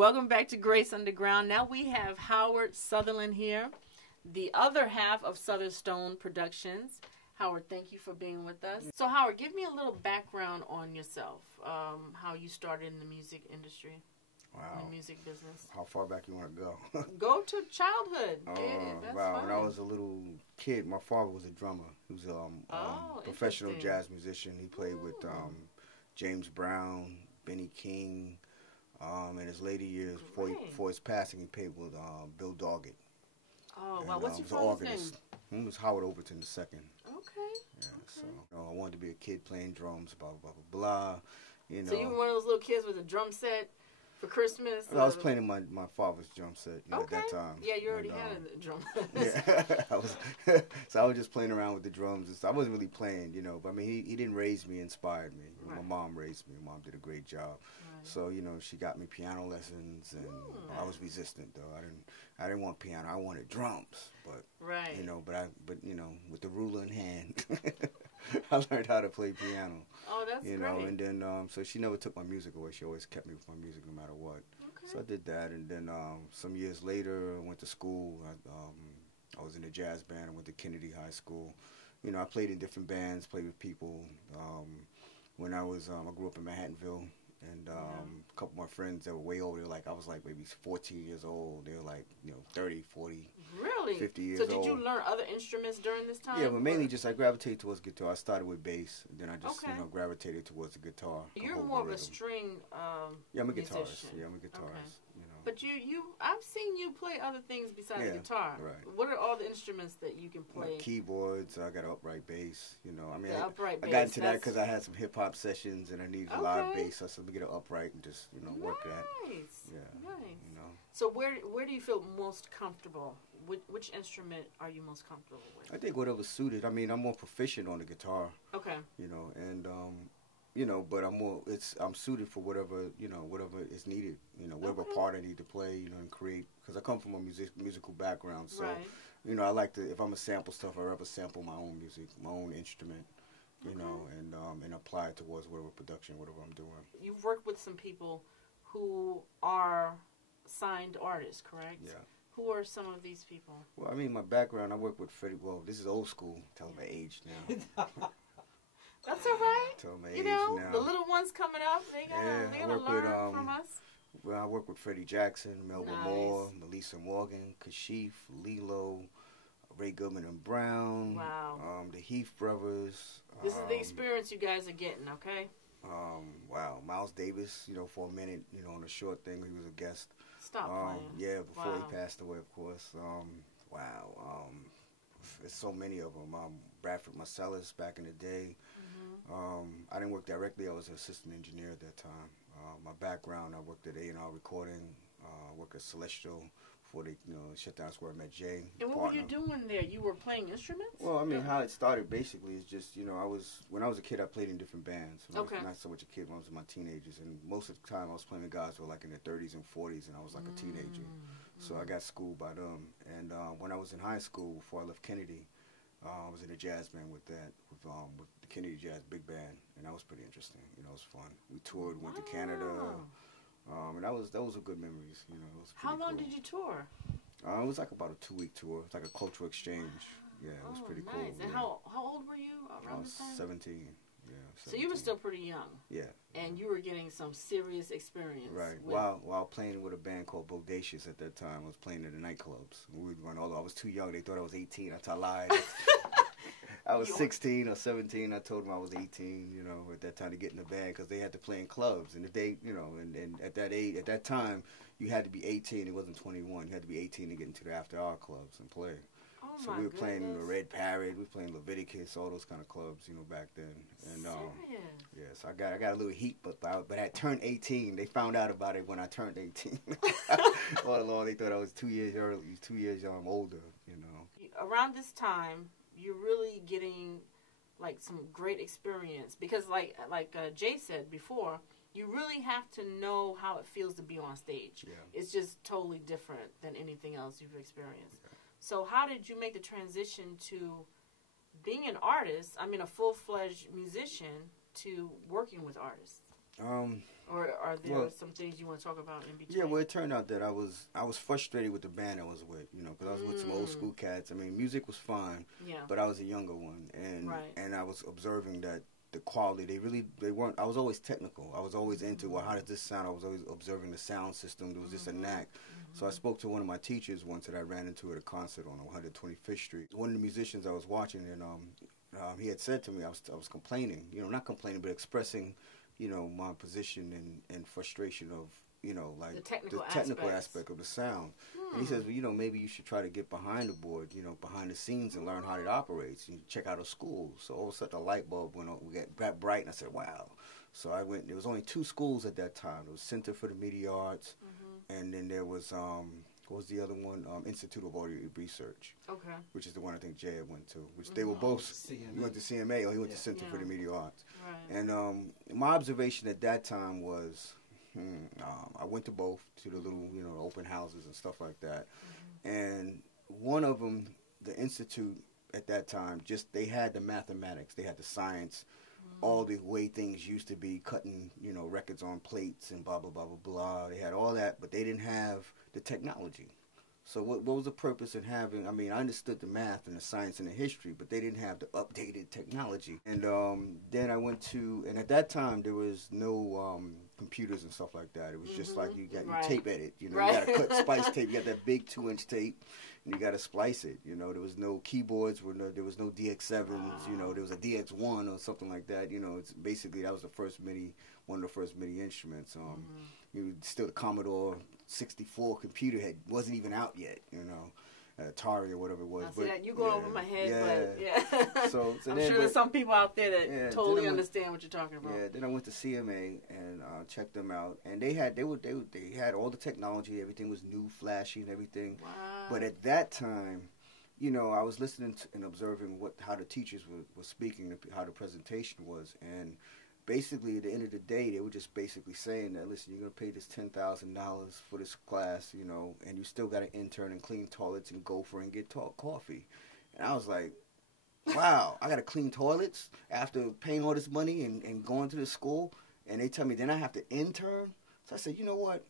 Welcome back to Grace Underground. Now we have Howard Sutherland here, the other half of SutherStone Productions. Howard, thank you for being with us. So Howard, give me a little background on yourself, how you started in the music industry, in the music business. How far back you want to go? Go to childhood. That's wow, fine. when I was a little kid, my father was a drummer. He was a professional jazz musician. He played with James Brown, Benny King. In his later years, before his passing, he played with Bill Doggett. Oh, wow. What's your father's name? He was Howard II II. Okay. Yeah, so I wanted to be a kid playing drums, blah, blah, blah, blah. You know. So you were one of those little kids with a drum set for Christmas? I was playing my father's drum set at that time. Yeah, you already had a drum. Yeah, so I was just playing around with the drums and stuff. I wasn't really playing, you know, but I mean, he didn't raise me, inspired me. Right. My mom raised me. My mom did a great job. Right. So, you know, she got me piano lessons, and I was resistant though. I didn't want piano. I wanted drums, but you know, but you know, with the ruler in hand, I learned how to play piano. Oh, that's great. You know, and then so she never took my music away. She always kept me with my music no matter what. Okay. So I did that, and then some years later, I went to school. I was in a jazz band. I went to Kennedy High School. You know, I played in different bands, played with people. When I grew up in Manhattanville, and a couple of my friends that were way older, like I was like maybe 14 years old. They were like, you know, 30, 40, really? 50 years old. So did you learn other instruments during this time? Yeah, but mainly just I gravitated towards guitar. I started with bass, and then I just you know gravitated towards the guitar. You're more of a string yeah, I'm a musician. guitarist. Yeah, I'm a guitarist. You know. But I've seen you play other things besides guitar. Right. What are all the instruments that you can play? Like keyboards. I got an upright bass. You know, I mean, I got into that because I had some hip hop sessions and I needed a live bass. So I said, let me get an upright and just work that. Nice. Yeah. Nice. You know. So where do you feel most comfortable? Which instrument are you most comfortable with? I think whatever suited. I mean, I'm more proficient on the guitar. Okay. You know, and you know, but I'm suited for whatever is needed. You know, whatever part I need to play. You know, and create, because I come from a musical background. So, you know, I like to, if I'm a sample stuff, I rather sample my own music, my own instrument. You know, and apply it towards whatever production, whatever I'm doing. You've worked with some people who are signed artists, correct? Yeah. Who are some of these people? Well, I mean, my background, I work with Freddie. Well, this is old school. Tell my age now. That's all right. Tell my you age know, now. the little ones coming up, they gotta learn from us. Well, I work with Freddie Jackson, Melba Moore, Melissa Morgan, Kashif, Lilo, Ray Goodman and Brown. Wow. The Heath Brothers. This is the experience you guys are getting, okay? Wow. Miles Davis, you know, for a minute, you know, on a short thing, he was a guest. Stop playing. Yeah, before he passed away, of course. Wow. There's so many of them. Bradford Marcellus back in the day. I didn't work directly. I was an assistant engineer at that time. My background, I worked at A&R Recording. I worked at Celestial before they, shut down Square. I met Jay. And what were you doing there? You were playing instruments? Well, I mean, how it started basically is just, when I was a kid, I played in different bands. Not so much a kid when I was in my teenagers. And most of the time, I was playing with guys who were like in their 30s and 40s, and I was like a teenager. So I got schooled by them. And when I was in high school, before I left Kennedy, I was in a jazz band with the Kennedy Jazz Big Band, and that was pretty interesting. It was fun. We toured, went to Canada, and those were good memories. It was How long did you tour? It was like about a 2-week tour. It's like a cultural exchange. Yeah, it was pretty cool. And how old were you around this time? 17. Yeah. 17. So you were still pretty young. Yeah. And you were getting some serious experience. Right. While playing with a band called Bodacious at that time, I was playing at the nightclubs. We would run, although I was too young. They thought I was 18. I lied. I was 16 or 17. I told them I was 18, at that time to get in the band because they had to play in clubs. And if they, and at that age, at that time, you had to be 18. It wasn't 21. You had to be 18 to get into the after-hour clubs and play. Oh, so we were playing in the Red Parrot. We were playing Leviticus, all those kind of clubs, back then. And yeah, so I got a little heat, but I turned 18. They found out about it when I turned 18. All along, they thought I was 2 years early, 2 years older. Around this time, you're really getting like some great experience because, like Jay said before, you really have to know how it feels to be on stage. Yeah. It's just totally different than anything else you've experienced. Yeah. So how did you make the transition to being an artist, a full-fledged musician, to working with artists? Or are there some things you want to talk about in between? Yeah, well, it turned out that I was frustrated with the band I was with, you know, because I was with some old school cats. I mean, music was fine, but I was a younger one, and I was observing that the quality, they weren't. I was always technical. I was always into, well, how does this sound? I was always observing the sound system. There was just a knack. So I spoke to one of my teachers once that I ran into at a concert on 125th Street. One of the musicians I was watching, and he had said to me, I was complaining, you know, not complaining, but expressing, you know, my position and frustration of, you know, like the technical aspect of the sound. And he says, well, you know, maybe you should try to get behind the board, you know, behind the scenes and learn how it operates and check out a school. So all of a sudden a light bulb went on, got bright, and I said, wow. So I went, there was only 2 schools at that time. There was Center for the Media Arts, and then there was, what was the other one? Institute of Audio Research. Okay. Which is the one I think Jay went to, which they were both, CMA. He went to CMA, or he went to Center for the Media Arts. Right. And my observation at that time was, I went to both, to the little, you know, open houses and stuff like that. And one of them, the Institute at that time, just, they had the mathematics, they had the science, all the way things used to be, cutting, you know, records on plates and blah, blah, blah, blah, blah. They had all that, but they didn't have the technology. So what was the purpose in having, I mean, I understood the math and the science and the history, but they didn't have the updated technology. And then I went to, and at that time there was no computers and stuff like that. It was just like you got your tape edit, you know, you got to cut splice tape, you got that big 2-inch tape, and you got to splice it, you know. There was no keyboards, there was no DX7s, you know, there was a DX1 or something like that, you know. It's basically, that was the first MIDI, one of the first MIDI instruments. Still the Commodore 64 computer wasn't even out yet, you know, Atari or whatever it was. I see that you go over my head, but So I'm sure there's some people out there that totally understand what you're talking about. Yeah, then I went to CMA and checked them out, and they had all the technology, everything was new, flashy, and everything. Wow. But at that time, you know, I was listening to and observing how the teachers were speaking, how the presentation was, and basically, at the end of the day, they were just basically saying that, listen, you're going to pay this $10,000 for this class, you know, and you still got to intern and clean toilets and gopher and get coffee. And I was like, wow, I got to clean toilets after paying all this money and going to this school? And they tell me then I have to intern? So I said, you know what,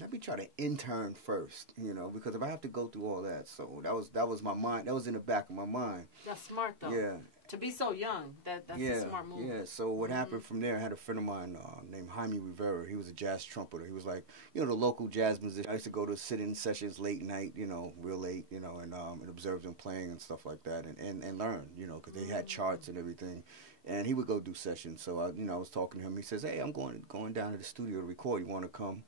let me try to intern first, you know, because if I have to go through all that. So that was my mind. That was in the back of my mind. That's smart, though. Yeah. To be so young, that's a smart move. Yeah, so what happened from there, I had a friend of mine named Jaime Rivera. He was a jazz trumpeter. He was like, you know, the local jazz musician. I used to go to sit-in sessions late night, you know, real late, you know, and observe them playing and stuff like that and learn, you know, because they had charts and everything. And he would go do sessions. So, I was talking to him. He says, hey, I'm going down to the studio to record. You want to come?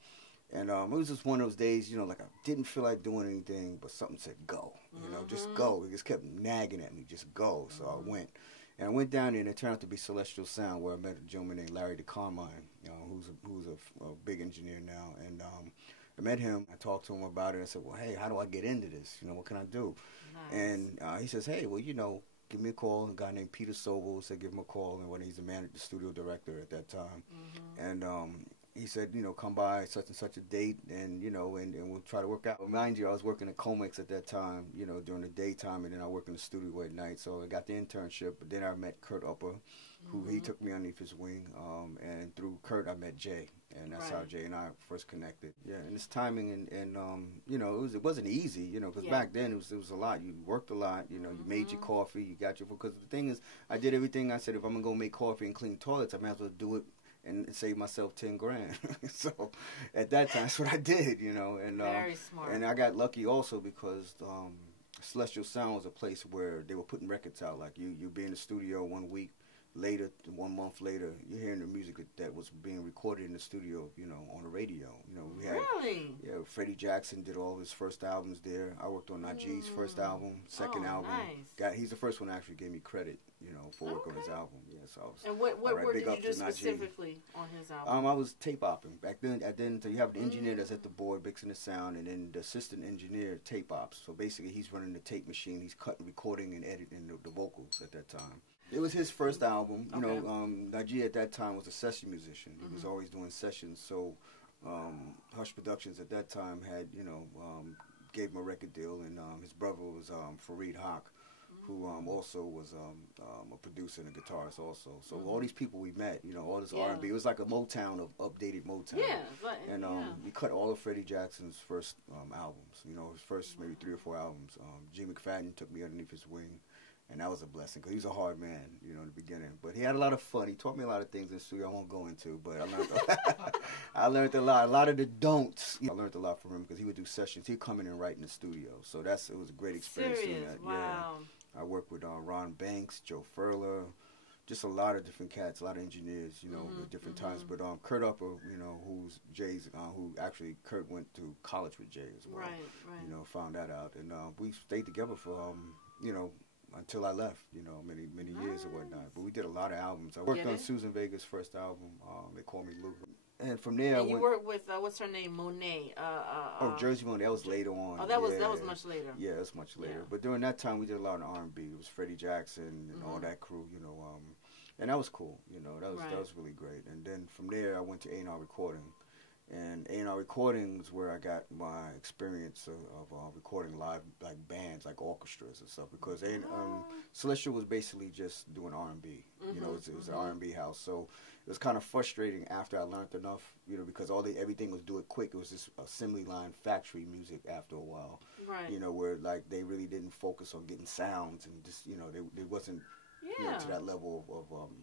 And it was just one of those days, you know, like I didn't feel like doing anything, but something said go, you know, just go. It just kept nagging at me, just go. So I went. And I went down there, and it turned out to be Celestial Sound, where I met a gentleman named Larry DeCarmine, you know, who's a big engineer now. And I met him. I talked to him about it. I said, well, hey, how do I get into this? You know, what can I do? Nice. And he says, hey, well, you know, give me a call. A guy named Peter Sobel said give him a call, and when he's the studio director at that time. And he said, you know, come by such and such a date, and, you know, and we'll try to work out. But mind you, I was working at Comex at that time, you know, during the daytime, and then I worked in the studio at night. So I got the internship, but then I met Kurt Upper, who he took me underneath his wing, and through Kurt I met Jay, and that's how Jay and I first connected. Yeah, and it's timing, and you know, it wasn't easy, you know, because back then it was a lot. You worked a lot, you know, you made your coffee, you got your food. Because the thing is, I did everything. I said, if I'm going to go make coffee and clean toilets, I might as well do it and save myself $10,000. So at that time, that's what I did, you know. And very smart. And I got lucky also because Celestial Sound was a place where they were putting records out. Like you be in the studio 1 week later, 1 month later, you're hearing the music that was being recorded in the studio, you know, on the radio. You know, we had Freddie Jackson did all his first albums there. I worked on Najib's first album, second album. Nice. He's the first one that actually gave me credit, you know, for work on his album. Yeah, so I was. And what work did you do specifically on his album? I was tape opping back then. So you have the engineer that's at the board mixing the sound, and then the assistant engineer tape ops. So basically, he's running the tape machine. He's cutting, recording, and editing the vocals at that time. It was his first album. You know, Najee at that time was a session musician. He was always doing sessions. So Hush Productions at that time had, you know, gave him a record deal, and his brother was Fareed Haq, who also was a producer and a guitarist also. So all these people we met, you know, all this R&B. It was like a Motown of updated Motown. Yeah. But, and we cut all of Freddie Jackson's first albums. You know, his first maybe 3 or 4 albums. G. McFadden took me underneath his wing. And that was a blessing because he was a hard man, you know, in the beginning. But he had a lot of fun. He taught me a lot of things in the studio I won't go into, but I learned I learned a lot. A lot of the don'ts. I learned a lot from him because he would do sessions. He'd come in and write in the studio. So it was a great experience. Serious? Wow. Yeah. I worked with Ron Banks, Joe Furler, just a lot of different cats, a lot of engineers, you know, at different times. But Kurt Upper, you know, who's Jay's, who actually Kurt went to college with Jay as well. Right. You know, found that out. And we stayed together for, you know, until I left, you know, many years or whatnot. But we did a lot of albums. I worked on Susan Vega's first album. They Called Me Luke. And from there, and you worked with what's her name, Monet. Jersey Monet. That was later on. Oh, that was much later. Yeah, it was much later. Yeah. But during that time, we did a lot of R&B. It was Freddie Jackson and all that crew, you know. And that was cool, you know. That was really great. And then from there, I went to A&R Recording. And A&R Recording is where I got my experience of recording live, like bands, like orchestras and stuff. Because Celestial was basically just doing R&B. You know, it was an R&B house. So it was kind of frustrating after I learned enough, you know, because everything was do it quick. It was just assembly line factory music after a while. Right. You know, where like they really didn't focus on getting sounds and just, you know, they wasn't you know, to that level of recording.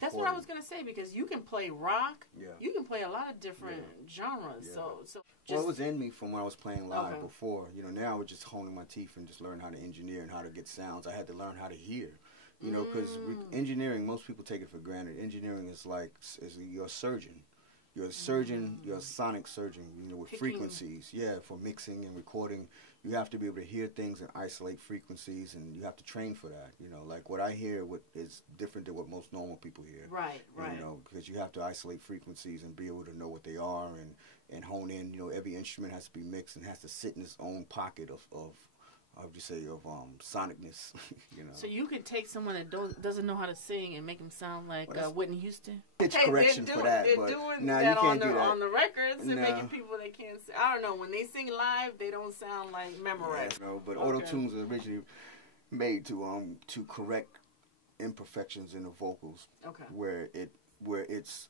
That's what I was going to say, because you can play rock. Yeah. You can play a lot of different genres. Yeah. So well, it was in me from when I was playing live before. You know, now I was just honing my teeth and just learn how to engineer and how to get sounds. I had to learn how to hear. You know, because engineering, most people take it for granted. Engineering is like you're a surgeon. You're a surgeon, you're a sonic surgeon, you know, with frequencies. Yeah, for mixing and recording. You have to be able to hear things and isolate frequencies, and you have to train for that. You know, like what I hear is different than what most normal people hear. Right. You know, because you have to isolate frequencies and be able to know what they are and hone in. You know, every instrument has to be mixed and has to sit in its own pocket of how would you say, of sonicness, you know. So you can take someone that doesn't know how to sing and make them sound like Whitney Houston? It's correction for that. They're doing that on the records and making people that can't sing. I don't know. When they sing live, they don't sound like memorized. Yeah, no, but auto-tunes was originally made to correct imperfections in the vocals. Okay. Where it's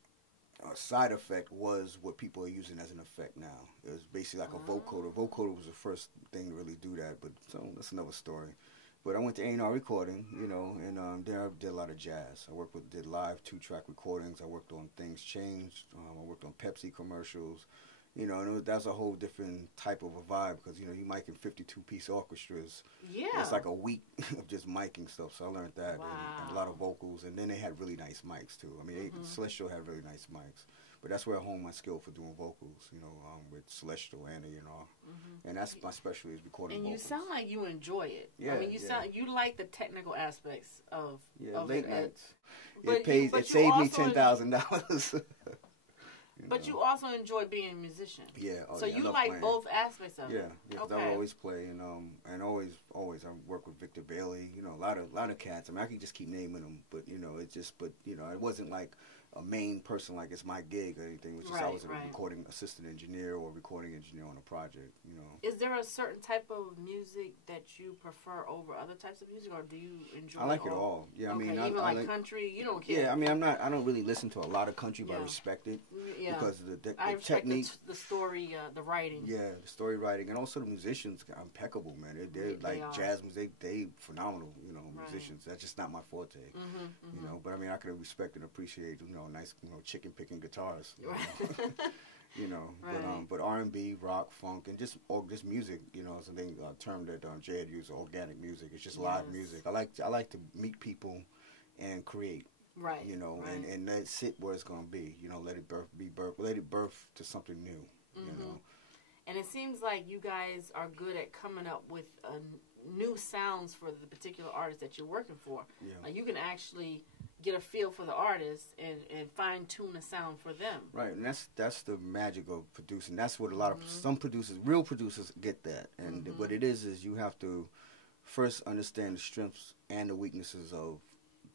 a side effect was what people are using as an effect now. It was basically like a vocoder. Vocoder was the first thing to really do that, but so that's another story. But I went to A&R Recording, you know, and there I did a lot of jazz. I did live 2-track recordings. I worked on Things Changed. I worked on Pepsi commercials. You know, and that's a whole different type of a vibe because, you know, you mic in 52-piece orchestras. Yeah. It's like a week of just micing stuff, so I learned that. Wow. And a lot of vocals, and then they had really nice mics, too. I mean, Celestial had really nice mics. But that's where I honed my skill for doing vocals, you know, with Celestial and A&R. And that's my specialty, is recording vocals. And you sound like you enjoy it. Yeah, I mean, you like the technical aspects of late it. nights. It saved me $10,000. But you also enjoy being a musician. Yeah. So you like playing. Both aspects of it. Yeah, because I always play and always I work with Victor Bailey. You know, a lot of cats. I mean, I can just keep naming them, but you know, it wasn't like a main person, like it's my gig or anything. It was just I was a recording assistant engineer or recording engineer on a project, you know. Is there a certain type of music that you prefer over other types of music, or do you enjoy I like it all. Yeah, I mean, even I like country, you don't care. Yeah, I mean, I don't really listen to a lot of country, but I respect it because of the technique. The story, the writing. Yeah, the story writing, and also the musicians are impeccable, man. They're like jazz music. They phenomenal, you know, musicians. That's just not my forte, you know. But I mean, I can respect and appreciate, you know, nice, you know, chicken picking guitars, you know. But R&B, rock, funk, and just music, you know, is a term that Jay had used, organic music. It's just live music. I like to meet people and create, you know, and let it sit where it's gonna be, you know, let it birth to something new, you know. And it seems like you guys are good at coming up with new sounds for the particular artist that you're working for. Yeah. Like you can actually get a feel for the artist and fine tune a sound for them. Right, and that's the magic of producing. That's what a lot of some producers, real producers, get that. And what it is you have to first understand the strengths and the weaknesses of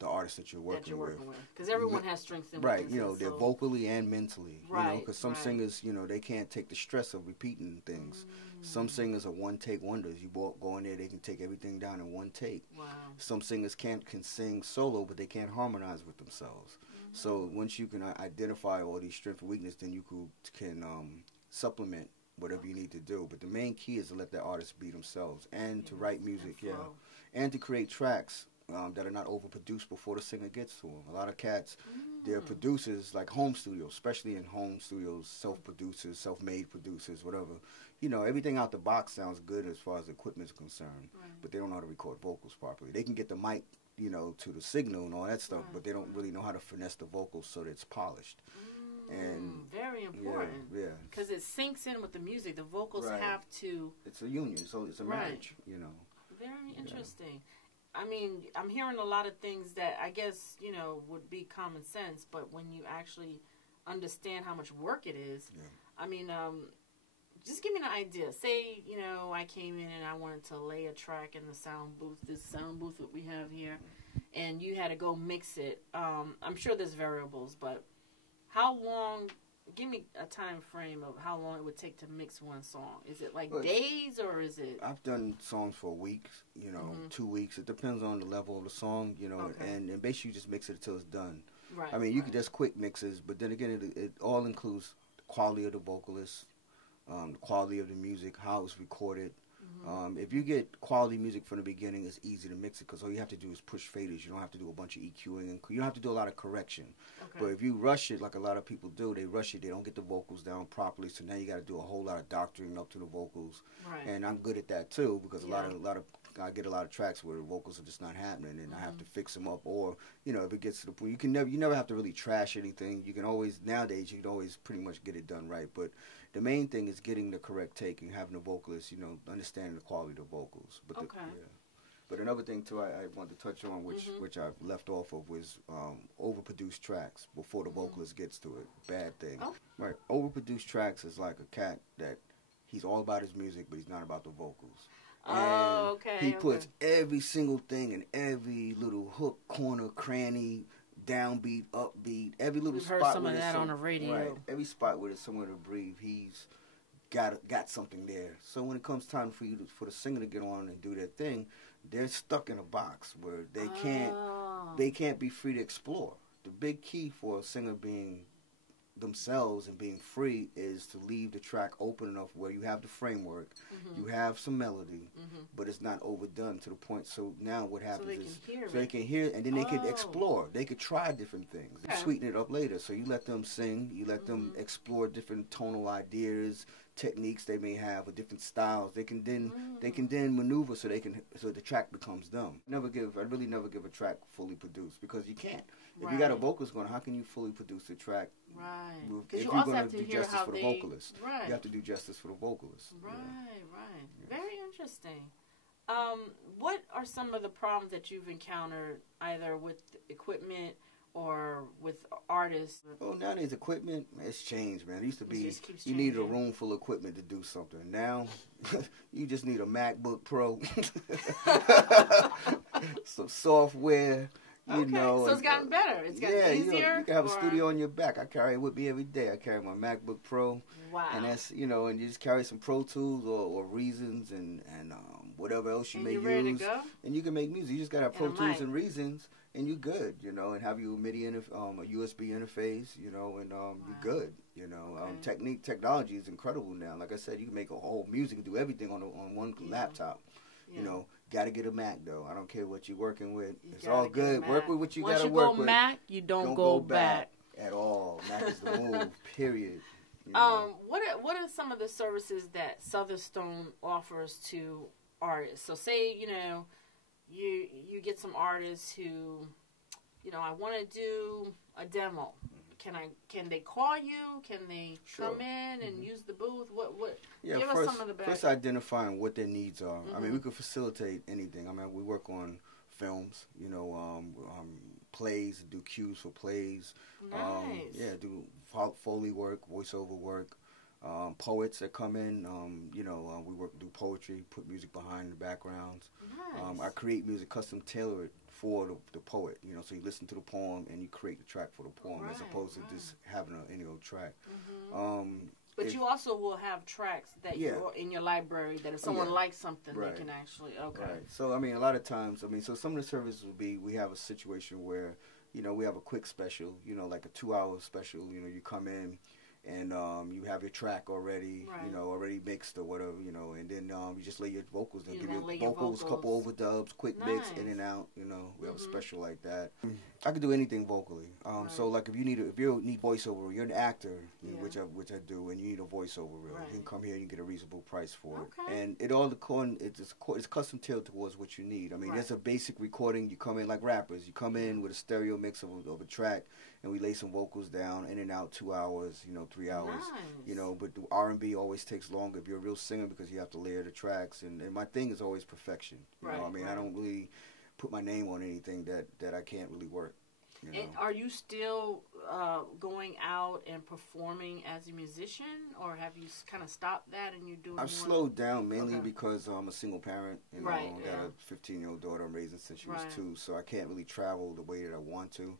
the artist that you're working with. Because everyone has strengths and right, weaknesses. you know, they're vocally and mentally. Right, you know, because some singers, you know, they can't take the stress of repeating things. Some singers are one-take wonders. You go in there, they can take everything down in one take. Wow. Some singers can sing solo, but they can't harmonize with themselves. So once you can identify all these strengths and weaknesses, then you can supplement whatever you need to do. But the main key is to let the artist be themselves and to write music, and to create tracks that are not overproduced before the singer gets to them. A lot of cats, they're producers, like home studios, especially in home studios, self-producers, self-made producers, whatever. You know, everything out the box sounds good as far as equipment is concerned, but they don't know how to record vocals properly. They can get the mic, you know, to the signal and all that stuff, but they don't really know how to finesse the vocals so that it's polished. And very important. Yeah. Because it sinks in with the music. The vocals have to. It's a union, so it's a marriage, you know. Very interesting. I mean, I'm hearing a lot of things that I guess, you know, would be common sense, but when you actually understand how much work it is, I mean, just give me an idea. Say, you know, I came in and I wanted to lay a track in the sound booth, this sound booth that we have here, and you had to go mix it. I'm sure there's variables, but how long, give me a time frame of how long it would take to mix one song. Is it like days or is it? I've done songs for weeks, you know, 2 weeks. It depends on the level of the song, you know, and basically you just mix it until it's done. Right. I mean, you could just quick mixes, but then again, it all includes the quality of the vocalist, the quality of the music, how it's recorded. If you get quality music from the beginning, it's easy to mix it because all you have to do is push faders. You don't have to do a bunch of EQing, and you don't have to do a lot of correction. But if you rush it, like a lot of people do, they rush it. They don't get the vocals down properly, so now you got to do a whole lot of doctoring up to the vocals. And I'm good at that too because I get a lot of tracks where the vocals are just not happening, and I have to fix them up. Or you know, if it gets to the point, you never have to really trash anything. You can always nowadays you can always pretty much get it done right, but the main thing is getting the correct take and having the vocalist, you know, understanding the quality of the vocals. But But another thing too, I wanted to touch on, which I left off of, was overproduced tracks before the vocalist gets to it. Bad thing. Right, overproduced tracks is like a cat that he's all about his music, but he's not about the vocals. And he puts every single thing in every little hook, corner, cranny, downbeat, upbeat, every little spot. We've heard some of that on the radio. Right, every spot where there's somewhere to breathe, he's got something there. So when it comes time for the singer to get on and do their thing, they're stuck in a box where they can't be free to explore. The big key for a singer being themselves and being free is to leave the track open enough where you have the framework, you have some melody, but it's not overdone to the point. So now what happens is they can hear, and then they can explore. They could try different things. You sweeten it up later. So you let them sing, you let them explore different tonal ideas, techniques they may have, or different styles. They can then maneuver so the track becomes them. I really never give a track fully produced because you can't. If you got a vocalist going, how can you fully produce a track? Right. If you're going to do justice for the vocalist, you have to do justice for the vocalist. Right. Very interesting. What are some of the problems that you've encountered either with equipment or with artists? Oh, nowadays equipment, it's changed, man. It used to be you needed a room full of equipment to do something. Now, you just need a MacBook Pro, some software. You know, so it's gotten better. It's gotten easier. You can have a studio on your back. I carry it with me every day. I carry my MacBook Pro. Wow. And that's, you know, and you just carry some Pro Tools or Reasons and whatever else you may use. Ready to go? And you can make music. You just got to have Pro Tools and Reasons, and you're good, you know, and have your MIDI a USB interface, you know, and you're good, you know. Technology is incredible now. Like I said, you can make a whole music and do everything on one laptop, you know. Got to get a Mac, though. I don't care what you're working with. It's all good. Work with what you got to work with. Once you go Mac, you don't go back. At all. Mac is the move, period. You know? What are some of the services that SutherStone offers to artists? So say, you know, you get some artists who, you know, I want to do a demo. Can they call you? Can they come in and use the booth? Give us some of the first identifying what their needs are. I mean, we could facilitate anything. I mean, we work on films, you know, plays, do cues for plays. Nice. Do Foley work, voiceover work. Poets that come in, you know, we do poetry, put music behind the backgrounds. Nice. I create music, custom tailor it for the poet, you know, so you listen to the poem and you create the track for the poem, as opposed to just having a track. But you also will have tracks that you're in your library that if someone likes something, they can actually, Right. So, I mean, a lot of times, so some of the services will be, we have a situation where, you know, we have a quick special, you know, like a 2-hour special, you know, you come in, and you have your track already, you know, already mixed or whatever, you know, and then you just lay your vocals. They'll give you vocals, couple overdubs, quick mix, in and out, you know. We have a special like that. I could do anything vocally. So like if you need voiceover, you're an actor, which I do, and you need a voiceover reel, you can come here and you get a reasonable price for it. And it all it's custom tailored towards what you need. I mean, there's a basic recording. You come in like rappers. You come in with a stereo mix of a track, and we lay some vocals down, in and out, 2 hours, you know, 3 hours, you know. But the R&B always takes longer if you're a real singer, because you have to layer the tracks. And my thing is always perfection. You know, I mean, I don't really put my name on anything that I can't really work. You know? And are you still going out and performing as a musician, or have you kind of stopped that and you're doing? I've slowed down mainly because I'm a single parent. You know, I got a 15-year-old daughter I'm raising since she was 2, so I can't really travel the way that I want to.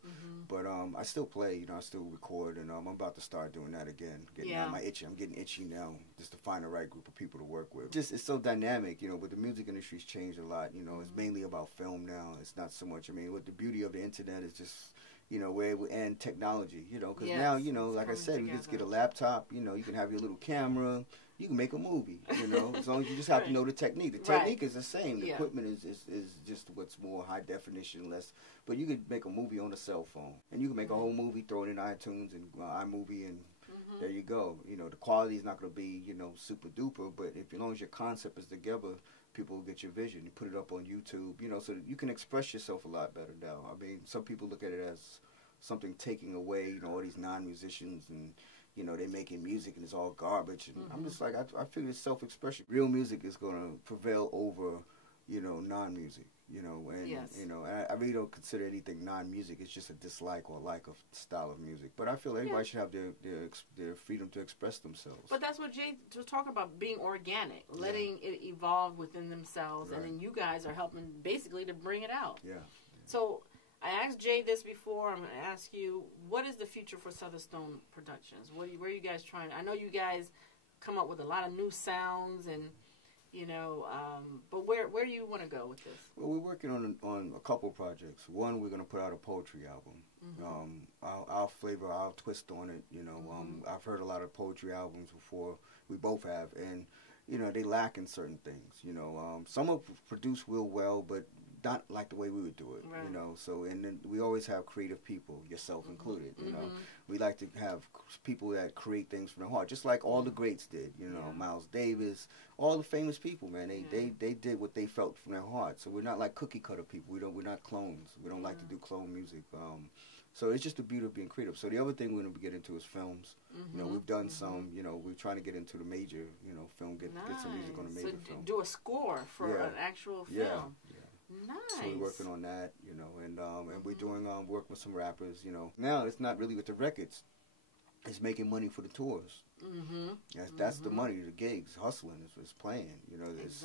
But I still play. You know, I still record, and I'm about to start doing that again. I'm getting itchy now, just to find the right group of people to work with. Just it's so dynamic, you know. But the music industry's changed a lot. You know, it's mainly about film now. It's not so much. I mean, what the beauty of the internet is just, you know, and technology, you know, because now, you know, like I said, you just get a laptop, you know, you can have your little camera, you can make a movie, you know, as long as you just have to know the technique. The technique is the same. The equipment is just what's more high definition, less, but you could make a movie on a cell phone, and you can make a whole movie, throw it in iTunes and iMovie, and there you go. You know, the quality is not going to be, you know, super duper, but as long as your concept is together, people will get your vision. You put it up on YouTube, you know, so that you can express yourself a lot better now. I mean, some people look at it as something taking away, you know, all these non-musicians, and, you know, they're making music and it's all garbage. And I'm just like, I figure it's self-expression. Real music is going to prevail over, you know, non-music, you know, and, you know, I really don't consider anything non-music. It's just a dislike or like of style of music. But I feel everybody should have their freedom to express themselves. But that's what Jay was talking about, being organic, letting it evolve within themselves, and then you guys are helping basically to bring it out. So I asked Jay this before. I'm going to ask you, what is the future for SutherStone Productions? Where are you guys trying? I know you guys come up with a lot of new sounds, and, you know, but where do you want to go with this? Well, we're working on a couple projects. One, we're going to put out a poetry album. Our flavor, our twist on it, you know. I've heard a lot of poetry albums before. We both have, and, you know, they lack in certain things, you know. Some are produced real well, but not like the way we would do it, you know. So, and then we always have creative people, yourself included, you know. We like to have people that create things from their heart, just like all the greats did, you know. Miles Davis, all the famous people, man. They did what they felt from their heart. So we're not like cookie cutter people. We're not clones. We don't like to do clone music. So it's just the beauty of being creative. So the other thing we're going to get into is films. You know, we've done some, you know, we're trying to get into the major, you know, film, get some music on a major film. Do a score for an actual film. So we're working on that, you know, and we're doing work with some rappers, you know. Now it's not really with the records; it's making money for the tours. That's the money, the gigs, hustling, is playing, you know. It's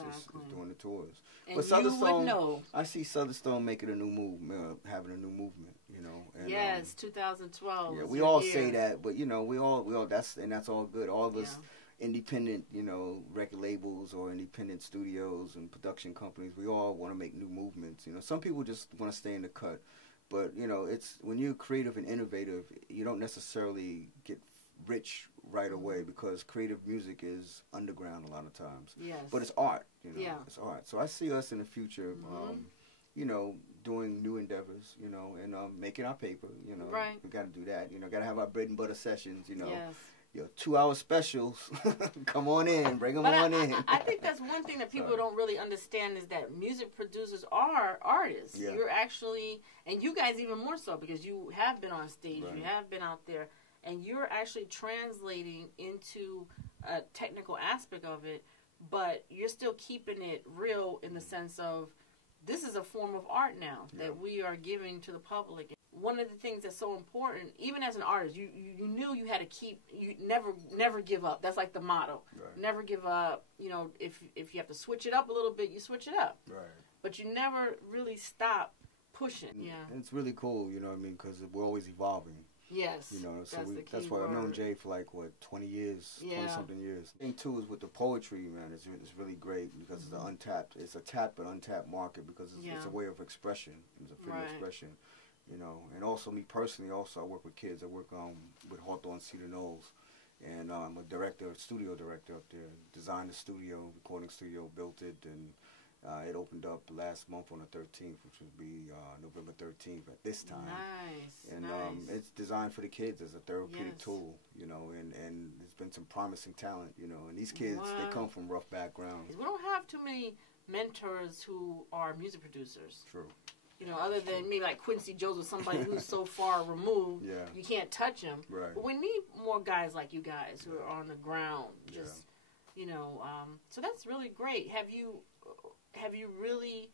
doing the tours. And but SutherStone, I see SutherStone making a new move, having a new movement, you know. And, 2012. Yeah, we all say that, but you know, we all that's all good. All of us. Independent, you know, record labels or independent studios and production companies, we all want to make new movements. You know, some people just want to stay in the cut, but you know, it's when you're creative and innovative, you don't necessarily get rich right away, because creative music is underground a lot of times. But it's art, you know. It's art. So I see us in the future, you know, doing new endeavors, you know, and making our paper, you know. We got to do that, you know. Got to have our bread and butter sessions, you know. Your 2-hour specials, come on in, bring them on in. I think that's one thing that people don't really understand, is that music producers are artists. You're actually, and you guys even more so, because you have been on stage, you have been out there, and you're actually translating into a technical aspect of it, but you're still keeping it real in the sense of, this is a form of art now that we are giving to the public. One of the things that's so important, even as an artist, you knew you had to keep, you never give up. That's like the motto. Never give up. You know, if you have to switch it up a little bit, you switch it up. But you never really stop pushing. Yeah. And it's really cool, you know what I mean, because we're always evolving. Yes. You know, so that's why I've known Jay for like, what, 20 years, 20-something years. The thing, too, is with the poetry, man, it's really great because it's a tapped but untapped market because it's a way of expression. It's a freedom of expression, you know. And also, me personally, I work with kids. I work with Hawthorne Cedar Knolls. And I'm a studio director up there. Designed the studio, recording studio, built it, and it opened up last month on the 13th, which would be November 13th at this time. Nice. And it's designed for the kids as a therapeutic tool, you know, and there's been some promising talent, you know. And these kids, they come from rough backgrounds. We don't have too many mentors who are music producers. True. You know, other than maybe like Quincy Jones or somebody who's so far removed, you can't touch him. Right. But we need more guys like you guys who are on the ground, just, you know. So that's really great. Have you really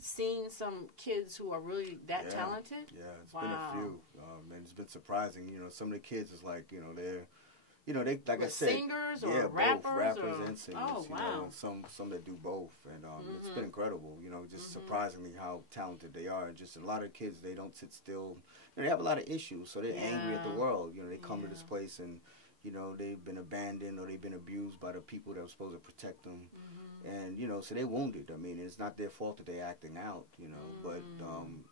seen some kids who are really that talented? Yeah, it's been a few. And it's been surprising. You know, some of the kids is like, you know, they like I said, singers or rappers, both rappers and singers. Oh, wow. You know, and some that do both, and it's been incredible. You know, just surprisingly how talented they are. And just a lot of kids, they don't sit still. You know, they have a lot of issues, so they're angry at the world. You know, they come to this place and, you know, they've been abandoned or they've been abused by the people that were supposed to protect them. And, you know, so they're wounded. I mean, it's not their fault that they're acting out, you know, but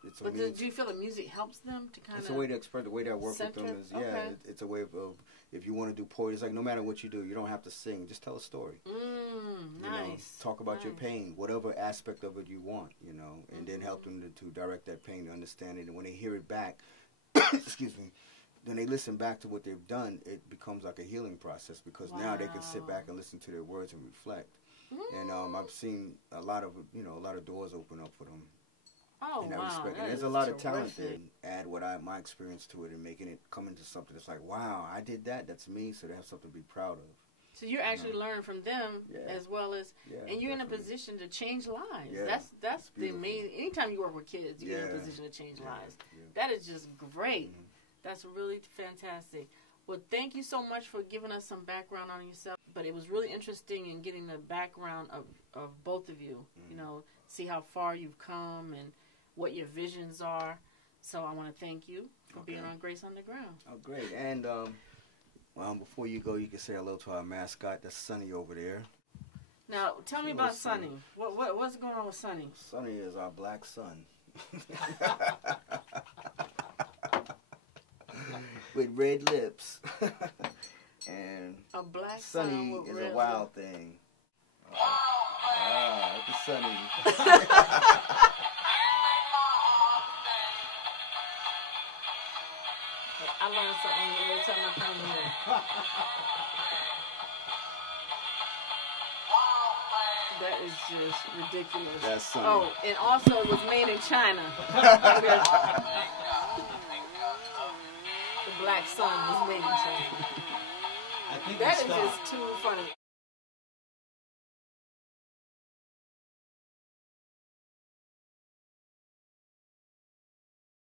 it's a means. Do you feel the music helps them to kind of It's a way to express, the way that I work with them is, it's a way of, if you want to do poetry, it's like no matter what you do, you don't have to sing, just tell a story. Nice. Know, talk about your pain, whatever aspect of it you want, you know, and then help them to direct that pain, to understand it. And when they hear it back, excuse me, then they listen back to what they've done, it becomes like a healing process because now they can sit back and listen to their words and reflect. And I've seen a lot of doors open up for them. Oh, in that respect. And there's a lot of talent there. Add my experience to it and making it come into something that's like, wow, I did that. That's me. So they have something to be proud of. So you're actually learning from them as well as, and you're in a position to change lives. Yeah. That's the amazing. Anytime you work with kids, you're in a position to change lives. Yeah. That is just great. That's really fantastic. Well, thank you so much for giving us some background on yourself. But it was really interesting in getting the background of both of you, you know, see how far you've come and what your visions are. So I want to thank you for being on Grace Underground. Oh, great. And before you go, you can say hello to our mascot. That's Sonny over there. Now, tell me about Sonny. What's going on with Sonny? Sonny is our black son. With red lips. And a black Sonny is a wild thing. Look at Sonny. I learned something every time I come here. That is just ridiculous. That's Sonny. Oh, and also it was made in China. The black sun was made in China. That is just too funny.